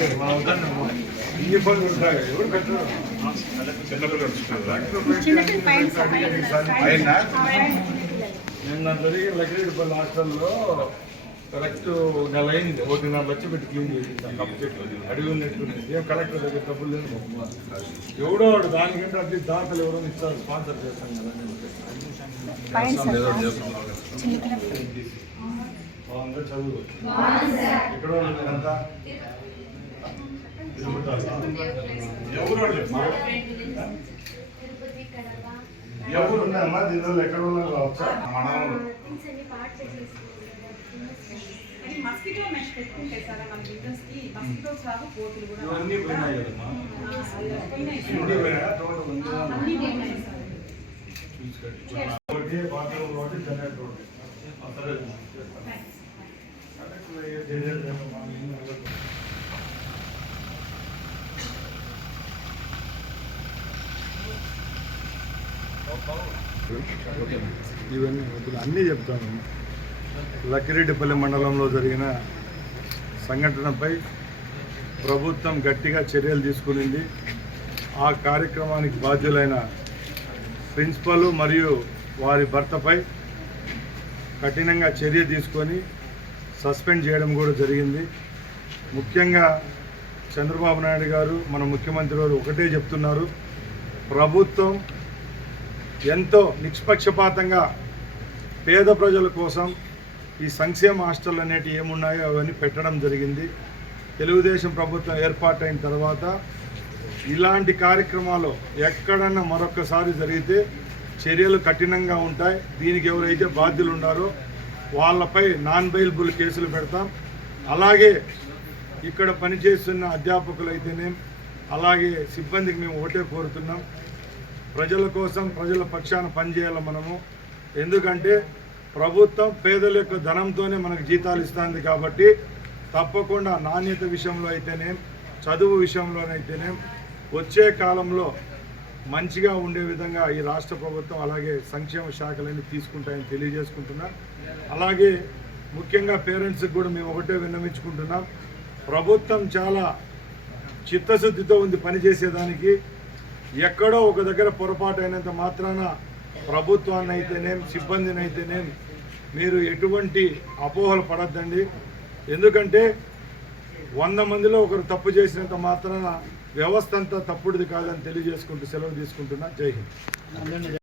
ఉంటాయి మా వద్దన్నమ్మా. ఇన్ని పనులు ఉంటాయి ఎవరు కట్టరు చిన్నపిల్లలు పైన సార్, పైన. అయినా పైన. నిన్న జరిగిన లక్ష్మీపల్లి హాస్టల్లో కరెక్ట్ నెల అయింది ఒకటిన్నర లక్ష పెట్టి క్లీన్ చేసింది అడిగి ఉన్నట్టుకునేది ఏం కలెక్టర్ దగ్గర డబ్బులు లేదు. ఎవడో వాడు దానికంటే అట్లా దాతలు ఎవరో ఇస్తారు స్పాన్సర్ చేస్తాం కదా చదువు ఎక్కడ ఎవరు వాడు చెప్పు. ఎవరు ఉన్నాయమ్మా దీనిలో ఎక్కడ ఉన్నారు కావచ్చా మనం అది మస్కిటో మెష్ పెట్టుకుంటే సార్ మన బిజినెస్కి మస్కిటోస్ రావు కోతులు కూడా ఇవన్నీ పోయినాయి కదమ్మా ఆ, అవి పోయినాయి సార్. ఇవన్నీ పోయినాయా? టోటల్ ఉంది. అన్నీ పోయినాయి సార్ చూసుకోండి. ఒకటి బాత్రూమ్ ఒకటి జనరేటర్ ఒకటి. ఆ సరే. కరెక్ట్ ఏ జనరేటర్ ఏమో మా ఇంట్లో ఇవన్నీ అన్నీ చెప్తాను. లక్కిరెడ్డిపల్లి మండలంలో జరిగిన సంఘటనపై ప్రభుత్వం గట్టిగా చర్యలు తీసుకునింది. ఆ కార్యక్రమానికి బాధ్యులైన ప్రిన్సిపల్ మరియు వారి భర్తపై కఠినంగా చర్య తీసుకొని సస్పెండ్ చేయడం కూడా జరిగింది. ముఖ్యంగా చంద్రబాబు నాయుడు గారు మన ముఖ్యమంత్రి గారు ఒకటే చెప్తున్నారు. ప్రభుత్వం ఎంతో నిష్పక్షపాతంగా పేద ప్రజల కోసం ఈ సంక్షేమ హాస్టల్ అనేటివి ఏమున్నాయో అవన్నీ పెట్టడం జరిగింది. తెలుగుదేశం ప్రభుత్వం ఏర్పాటైన తర్వాత ఇలాంటి కార్యక్రమాలు ఎక్కడన్నా మరొకసారి జరిగితే చర్యలు కఠినంగా ఉంటాయి. దీనికి ఎవరైతే బాధ్యులు ఉన్నారో వాళ్ళపై నాన్ బెయిల్బుల్ కేసులు పెడతాం. అలాగే ఇక్కడ పనిచేస్తున్న అధ్యాపకులు అయితేనేం అలాగే సిబ్బందికి మేము ఒకటే కోరుతున్నాం. ప్రజల కోసం ప్రజల పక్షాన పనిచేయాలి మనము. ఎందుకంటే ప్రభుత్వం పేదల యొక్క ధనంతోనే మనకు జీతాలు ఇస్తుంది కాబట్టి తప్పకుండా నాణ్యత విషయంలో అయితేనే చదువు విషయంలోనైతేనే వచ్చే కాలంలో మంచిగా ఉండే విధంగా ఈ రాష్ట్ర ప్రభుత్వం అలాగే సంక్షేమ శాఖలన్నీ తీసుకుంటాయని తెలియజేసుకుంటున్నా. అలాగే ముఖ్యంగా పేరెంట్స్కి కూడా మేము ఒకటే విన్నవించుకుంటున్నాం. ప్రభుత్వం చాలా చిత్తశుద్ధితో ఉంది పనిచేసేదానికి. ఎక్కడో ఒక దగ్గర పొరపాటు అయినంత మాత్రాన ప్రభుత్వాన్ని అయితేనేం సిబ్బందిని అయితేనేం మీరు ఎటువంటి అపోహలు పడద్దండి. ఎందుకంటే వంద మందిలో ఒకరు తప్పు చేసినంత మాత్రాన వ్యవస్థ అంతా తప్పుడుది కాదని తెలియజేసుకుంటూ సెలవు తీసుకుంటున్నా. జై హింద్.